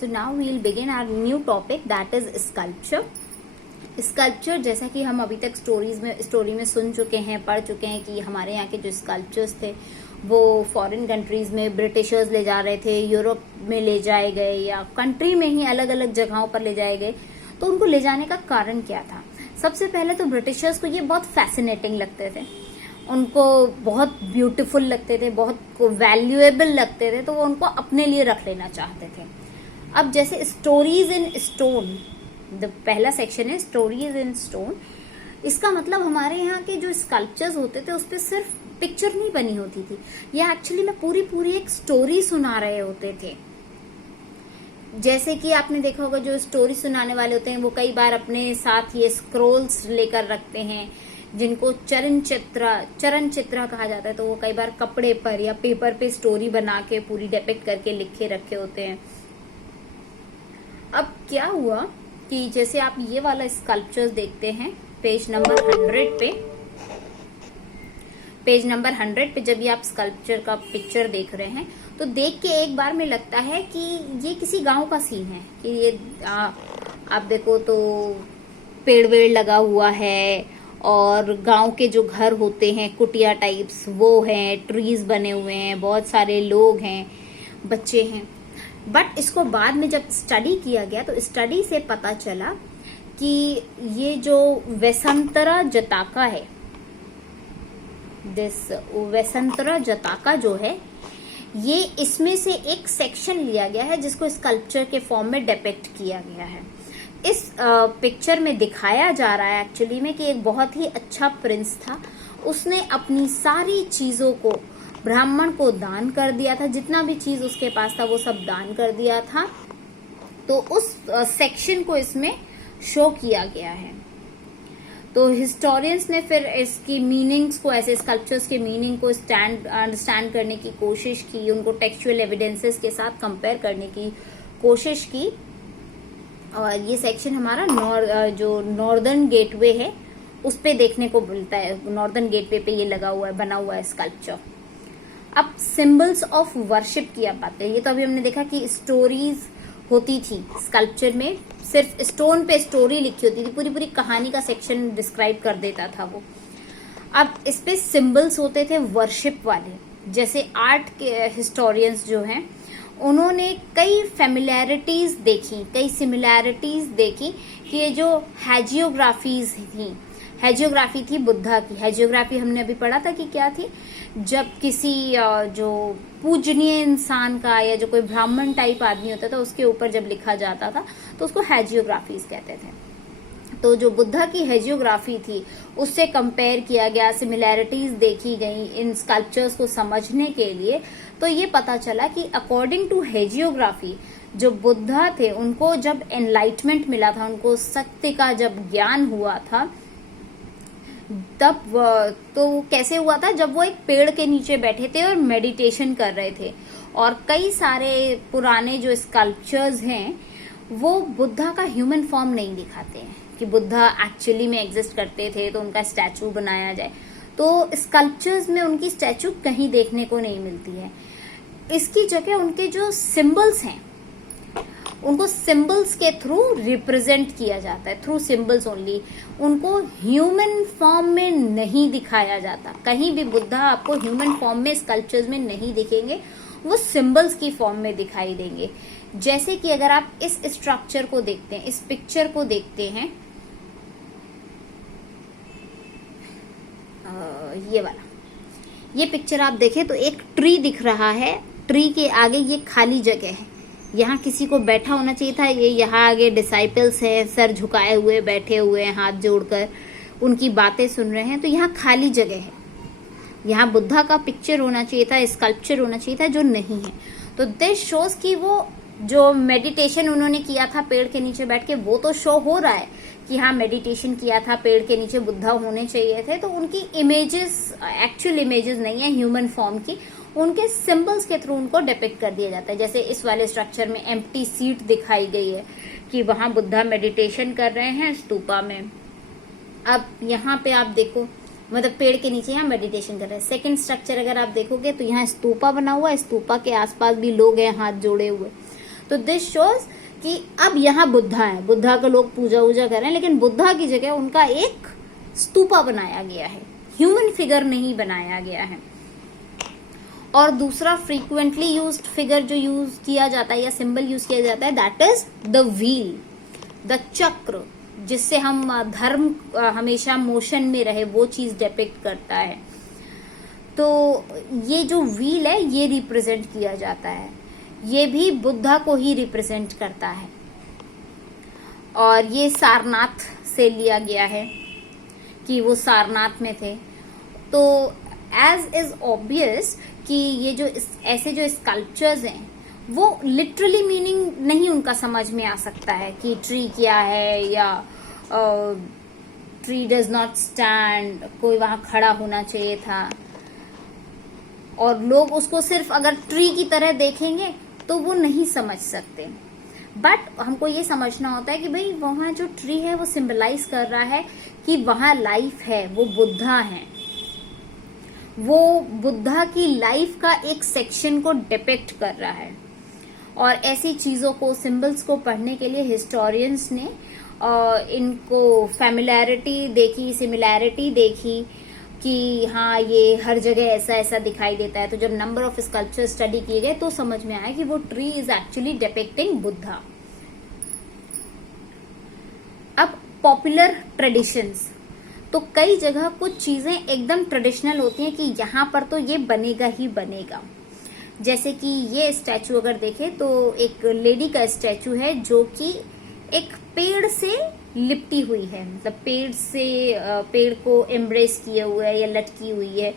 So now we'll begin our new topic, that is sculpture. Sculpture, जैसा कि हम अभी तक स्टोरी में सुन चुके हैं, पढ़ चुके हैं कि हमारे यहाँ के जो स्कल्पचर्स थे वो फॉरेन कंट्रीज में ब्रिटिशर्स ले जा रहे थे, यूरोप में ले जाए गए या कंट्री में ही अलग अलग जगहों पर ले जाए गए। तो उनको ले जाने का कारण क्या था? सबसे पहले तो ब्रिटिशर्स को ये बहुत फैसिनेटिंग लगते थे, उनको बहुत ब्यूटीफुल लगते थे, बहुत वैल्यूएबल लगते थे, तो वो उनको अपने लिए रख लेना चाहते थे। अब जैसे स्टोरीज इन स्टोन, पहला सेक्शन है स्टोरीज इन स्टोन। इसका मतलब हमारे यहाँ के जो स्कल्पचर्स होते थे उस पर सिर्फ पिक्चर नहीं बनी होती थी, ये एक्चुअली में पूरी एक स्टोरी सुना रहे होते थे। जैसे कि आपने देखा होगा जो स्टोरी सुनाने वाले होते हैं वो कई बार अपने साथ ये स्क्रोल्स लेकर रखते हैं, जिनको चरण चित्र कहा जाता है। तो वो कई बार कपड़े पर या पेपर पे स्टोरी बना के पूरी डिपिक्ट करके लिखे रखे होते हैं। अब क्या हुआ कि जैसे आप ये वाला स्कल्पचर्स देखते हैं पेज नंबर 100 पे जब ये आप स्कल्पचर का पिक्चर देख रहे हैं तो देख के एक बार में लगता है कि ये किसी गांव का सीन है, कि ये आप देखो तो पेड़ वेड़ लगा हुआ है और गांव के जो घर होते हैं कुटिया टाइप्स वो हैं, ट्रीज बने हुए हैं, बहुत सारे लोग हैं, बच्चे हैं। बट इसको बाद में जब स्टडी किया गया तो स्टडी से पता चला कि ये जो वेसंतरा जताका है, वेसंतरा जताका जो है, ये इसमें से एक सेक्शन लिया गया है जिसको स्कल्पचर के फॉर्म में डिपिक्ट किया गया है। इस पिक्चर में दिखाया जा रहा है एक्चुअली में कि एक बहुत ही अच्छा प्रिंस था, उसने अपनी सारी चीजों को ब्राह्मण को दान कर दिया था, जितना भी चीज उसके पास था वो सब दान कर दिया था। तो उस सेक्शन को इसमें शो किया गया है। तो हिस्टोरियंस ने फिर इसकी मीनिंग्स को, ऐसे स्कल्पचर्स के मीनिंग को अंडरस्टैंड करने की कोशिश की, उनको टेक्सचुअल एविडेंसेस के साथ कंपेयर करने की कोशिश की। और ये सेक्शन हमारा जो नॉर्दर्न गेटवे है उस पे देखने को मिलता है। नॉर्दर्न गेटवे पे ये लगा हुआ है, बना हुआ है स्कल्पचर। अब सिंबल्स ऑफ वर्शिप की अब बात है। ये तो अभी हमने देखा कि स्टोरीज होती थी स्कल्पचर में, सिर्फ स्टोन पे स्टोरी लिखी होती थी, पूरी कहानी का सेक्शन डिस्क्राइब कर देता था वो। अब इस पे सिंबल्स होते थे वर्शिप वाले। जैसे आर्ट के हिस्टोरियंस जो हैं उन्होंने कई फेमिलैरिटीज देखी, कई सिमिलैरिटीज देखी कि ये जो हैजियोग्राफीज थी, हैजियोग्राफी थी बुद्धा की। हैजियोग्राफी हमने अभी पढ़ा था कि क्या थी, जब किसी जो पूजनीय इंसान का या जो कोई ब्राह्मण टाइप आदमी होता था उसके ऊपर जब लिखा जाता था तो उसको हैजियोग्राफीज कहते थे। तो जो बुद्धा की हैजियोग्राफी थी उससे कंपेयर किया गया, सिमिलैरिटीज देखी गई इन स्कल्पचर्स को समझने के लिए। तो ये पता चला कि अकॉर्डिंग टू हैजियोग्राफी जो बुद्धा थे उनको जब एनलाइटमेंट मिला था, उनको सत्य का जब ज्ञान हुआ था, तब तो कैसे हुआ था, जब वो एक पेड़ के नीचे बैठे थे और मेडिटेशन कर रहे थे। और कई सारे पुराने जो स्कल्पचर्स हैं वो बुद्धा का ह्यूमन फॉर्म नहीं दिखाते हैं कि बुद्धा एक्चुअली में एग्जिस्ट करते थे तो उनका स्टैचू बनाया जाए। तो स्कल्पचर्स में उनकी स्टैचू कहीं देखने को नहीं मिलती है। इसकी जगह उनके जो सिंबल्स हैं उनको सिंबल्स के थ्रू रिप्रेजेंट किया जाता है, थ्रू सिंबल्स ओनली। उनको ह्यूमन फॉर्म में नहीं दिखाया जाता। कहीं भी बुद्धा आपको ह्यूमन फॉर्म में स्कल्पचर्स में नहीं दिखेंगे, वो सिंबल्स की फॉर्म में दिखाई देंगे। जैसे कि अगर आप इस स्ट्रक्चर को देखते हैं, इस पिक्चर को देखते हैं, ये वाला, ये पिक्चर आप देखें तो एक ट्री दिख रहा है, ट्री के आगे ये खाली जगह है, यहाँ किसी को बैठा होना चाहिए था। ये यहाँ आगे डिसाइपल्स है, सर झुकाए हुए बैठे हुए हैं, हाथ जोड़कर उनकी बातें सुन रहे हैं। तो यहाँ खाली जगह है, यहाँ बुद्धा का पिक्चर होना चाहिए था, स्कल्पचर होना चाहिए था, जो नहीं है। तो दिस शोज कि वो जो मेडिटेशन उन्होंने किया था पेड़ के नीचे बैठ के, वो तो शो हो रहा है कि हाँ मेडिटेशन किया था, पेड़ के नीचे बुद्धा होने चाहिए थे। तो उनकी इमेजेस एक्चुअल इमेजेस नहीं है ह्यूमन फॉर्म की, उनके सिंबल्स के थ्रू उनको डिपिक्ट कर दिया जाता है। जैसे इस वाले स्ट्रक्चर में एम्प्टी सीट दिखाई गई है कि वहां बुद्धा मेडिटेशन कर रहे हैं स्तूपा में। अब यहाँ पे आप देखो, मतलब पेड़ के नीचे यहाँ मेडिटेशन कर रहे हैं। सेकंड स्ट्रक्चर अगर आप देखोगे तो यहाँ स्तूपा बना हुआ है, स्तूपा के आसपास भी लोग हैं हाथ जोड़े हुए। तो दिस शोज कि अब यहाँ बुद्धा है, बुद्धा को लोग पूजा वूजा कर रहे हैं, लेकिन बुद्धा की जगह उनका एक स्तूपा बनाया गया है, ह्यूमन फिगर नहीं बनाया गया है। और दूसरा फ्रीक्वेंटली यूज्ड फिगर जो यूज किया जाता है या सिंबल यूज किया जाता है, that is the wheel, the चक्र, जिससे हम धर्म हमेशा मोशन में रहे वो चीज डिपिक्ट करता है। तो ये जो व्हील है ये रिप्रेजेंट किया जाता है, ये भी बुद्धा को ही रिप्रेजेंट करता है। और ये सारनाथ से लिया गया है कि वो सारनाथ में थे। तो एज इज ऑब्वियस कि ये जो ऐसे जो स्कल्पचर्स हैं वो लिटरली मीनिंग नहीं उनका समझ में आ सकता है कि ट्री क्या है, या ट्री डज नॉट स्टैंड, कोई वहां खड़ा होना चाहिए था। और लोग उसको सिर्फ अगर ट्री की तरह देखेंगे तो वो नहीं समझ सकते। बट हमको ये समझना होता है कि भाई वहां जो ट्री है वो सिंबलाइज कर रहा है कि वहां लाइफ है, वो बुद्धा है, वो बुद्धा की लाइफ का एक सेक्शन को डिपिक्ट कर रहा है। और ऐसी चीजों को, सिंबल्स को पढ़ने के लिए हिस्टोरियंस ने इनको फैमिलैरिटी देखी, सिमिलैरिटी देखी कि हाँ ये हर जगह ऐसा ऐसा दिखाई देता है। तो जब नंबर ऑफ स्कल्पचर स्टडी किए गए तो समझ में आया कि वो tree is actually depicting Buddha. अब पॉपुलर ट्रेडिशंस, तो कई जगह कुछ चीजें एकदम ट्रेडिशनल होती हैं कि यहाँ पर तो ये बनेगा ही बनेगा। जैसे कि ये स्टैचू अगर देखें तो एक लेडी का स्टैचू है जो कि एक पेड़ से लिपटी हुई है, मतलब पेड़ से पेड़ को एम्ब्रेस किए हुए है या लटकी हुई है।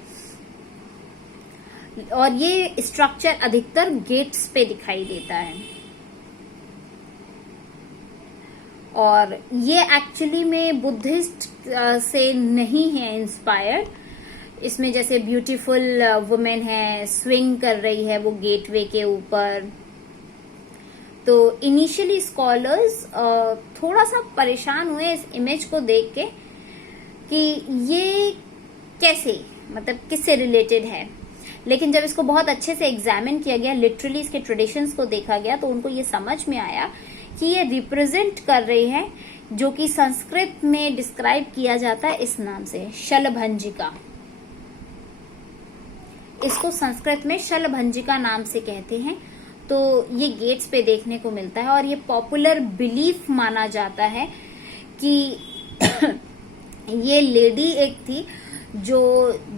और ये स्ट्रक्चर अधिकतर गेट्स पे दिखाई देता है। और ये एक्चुअली में बुद्धिस्ट से नहीं है इंस्पायर्ड। इसमें जैसे ब्यूटीफुल वुमेन है, स्विंग कर रही है वो गेटवे के ऊपर। तो इनिशियली स्कॉलर्स थोड़ा सा परेशान हुए इस इमेज को देख के कि ये कैसे, मतलब किससे रिलेटेड है। लेकिन जब इसको बहुत अच्छे से एग्जामिन किया गया, लिटरली इसके ट्रेडिशंस को देखा गया, तो उनको ये समझ में आया कि ये रिप्रेजेंट कर रहे हैं जो कि संस्कृत में डिस्क्राइब किया जाता है इस नाम से, शलभंजिका। इसको संस्कृत में शलभंजिका नाम से कहते हैं। तो ये गेट्स पे देखने को मिलता है और ये पॉपुलर बिलीफ माना जाता है कि ये लेडी एक थी जो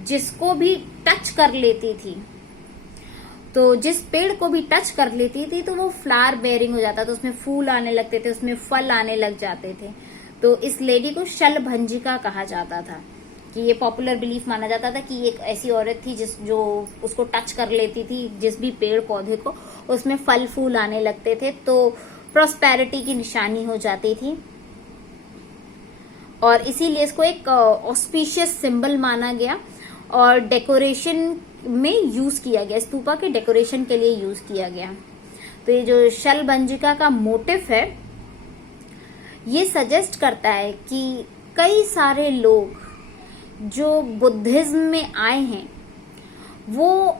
जिसको भी टच कर लेती थी, तो जिस पेड़ को भी टच कर लेती थी तो वो फ्लावर बेयरिंग हो जाता था, उसमें फूल आने लगते थे, उसमें फल आने लग जाते थे। तो इस लेडी को शलभंजिका कहा जाता था कि ये पॉपुलर बिलीफ माना जाता था कि एक ऐसी औरत थी जो उसको टच कर लेती थी जिस भी पेड़ पौधे को, उसमें फल फूल आने लगते थे, तो प्रॉस्पेरिटी की निशानी हो जाती थी। और इसीलिए इसको एक ऑस्पिशियस सिंबल माना गया और डेकोरेशन में यूज किया गया, स्तूपा के डेकोरेशन के लिए यूज किया गया। तो ये जो शलभंजिका का मोटिव है ये सजेस्ट करता है कि कई सारे लोग जो बुद्धिज्म में आए हैं वो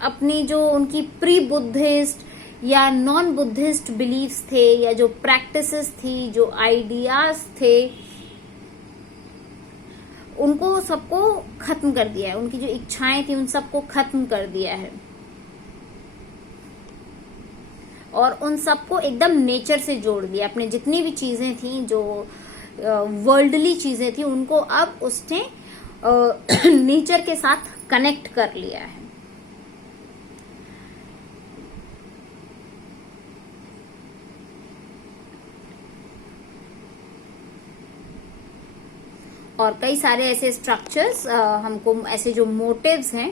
अपनी जो उनकी प्री बुद्धिस्ट या नॉन बुद्धिस्ट बिलीफ्स थे या जो प्रैक्टिसेस थी, जो आइडियाज थे, उनको सबको खत्म कर दिया है। उनकी जो इच्छाएं थी उन सबको खत्म कर दिया है और उन सबको एकदम नेचर से जोड़ दिया। अपने जितनी भी चीजें थी, जो वर्ल्डली चीजें थी, उनको अब उसने नेचर के साथ कनेक्ट कर लिया है। और कई सारे ऐसे स्ट्रक्चर्स हमको, ऐसे जो मोटिव्स हैं,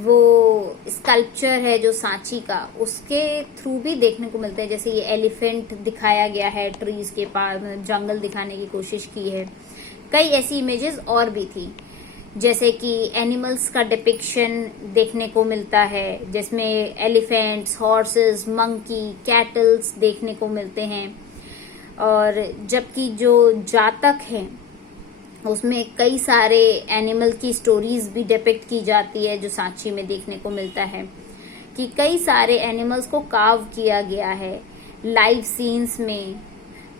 वो स्कल्पचर है जो सांची का, उसके थ्रू भी देखने को मिलते हैं। जैसे ये एलिफेंट दिखाया गया है ट्रीज के पास, जंगल दिखाने की कोशिश की है। कई ऐसी इमेजेस और भी थी, जैसे कि एनिमल्स का डिपिक्शन देखने को मिलता है, जिसमें एलिफेंट्स, हॉर्सेस, मंकी, कैटल्स देखने को मिलते हैं। और जबकि जो जातक है उसमें कई सारे एनिमल की स्टोरीज भी डिपिक्ट की जाती है, जो सांची में देखने को मिलता है कि कई सारे एनिमल्स को कार्व किया गया है, लाइव सीन्स में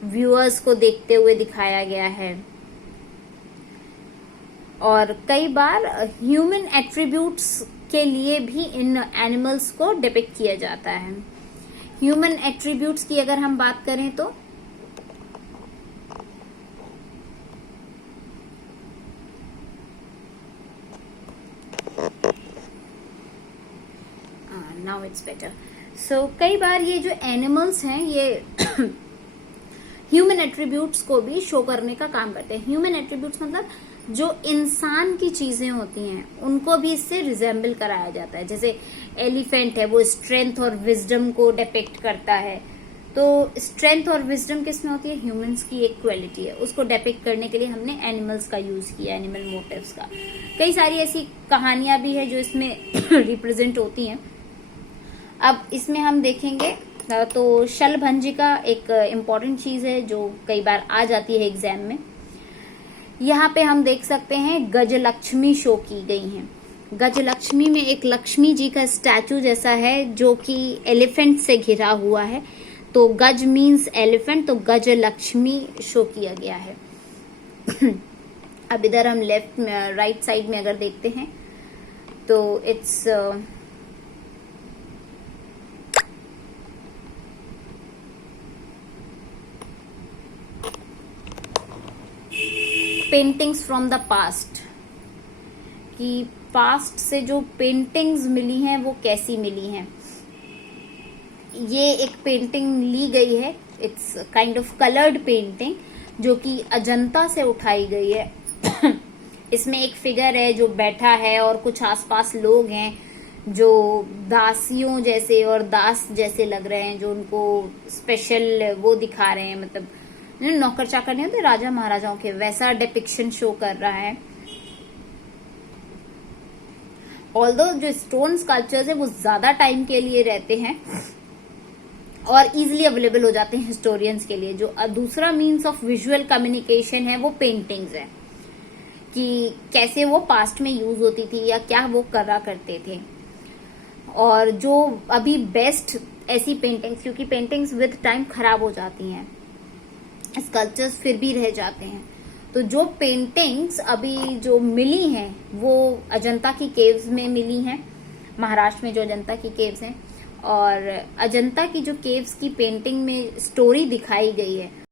व्यूअर्स को देखते हुए दिखाया गया है। और कई बार ह्यूमन एट्रीब्यूट्स के लिए भी इन एनिमल्स को डिपिक्ट किया जाता है। ह्यूमन एट्रीब्यूट्स की अगर हम बात करें तो नाउ इट्स बेटर। सो कई बार ये जो एनिमल्स हैं ये ह्यूमन एट्रीब्यूट्स को भी शो करने का काम करते हैं। ह्यूमन एट्रीब्यूट्स मतलब जो इंसान की चीजें होती हैं उनको भी इससे रिजेंबल कराया जाता है। जैसे एलिफेंट है, वो स्ट्रेंथ और विजडम को डिपिक्ट करता है। तो स्ट्रेंथ और विजडम किस में होती है? ह्यूमंस की एक क्वालिटी है, उसको डिपिक्ट करने के लिए हमने एनिमल्स का यूज किया, एनिमल मोटिव्स का। कई सारी ऐसी कहानियां भी है जो इसमें रिप्रेजेंट होती हैं। अब इसमें हम देखेंगे तो शलभंजिका एक इम्पॉर्टेंट चीज है जो कई बार आ जाती है एग्जाम में। यहाँ पे हम देख सकते हैं गजलक्ष्मी शो की गई हैं। गजलक्ष्मी में एक लक्ष्मी जी का स्टैचू जैसा है जो कि एलिफेंट से घिरा हुआ है। तो गज मीन्स एलिफेंट, तो गजलक्ष्मी शो किया गया है। अब इधर हम लेफ्ट में राइट साइड में अगर देखते हैं तो it's paintings from the past, कि पास्ट से जो पेंटिंग्स मिली हैं वो कैसी मिली हैं। ये एक पेंटिंग ली गई है, it's kind of coloured painting जो कि अजंता से उठाई गई है। इसमें एक फिगर है जो बैठा है और कुछ आसपास लोग हैं जो दासियों जैसे और दास जैसे लग रहे हैं, जो उनको स्पेशल वो दिखा रहे हैं, मतलब नौकर चाकर नहीं होते राजा महाराजाओं के, वैसा डिपिक्शन शो कर रहा है। ऑल्दो जो स्टोन स्कल्पचर्स है वो ज्यादा टाइम के लिए रहते हैं और इजीली अवेलेबल हो जाते हैं हिस्टोरियंस के लिए। जो दूसरा मीन्स ऑफ विजुअल कम्युनिकेशन है वो पेंटिंग्स है, कि कैसे वो पास्ट में यूज होती थी या क्या वो करा करते थे। और जो अभी बेस्ट ऐसी पेंटिंग्स, क्योंकि पेंटिंग्स विद टाइम खराब हो जाती हैं, स्कल्पचर्स फिर भी रह जाते हैं, तो जो पेंटिंग्स अभी जो मिली हैं वो अजंता की केव्स में मिली हैं, महाराष्ट्र में जो अजंता की केव्स हैं। और अजंता की जो केव्स की पेंटिंग में स्टोरी दिखाई गई है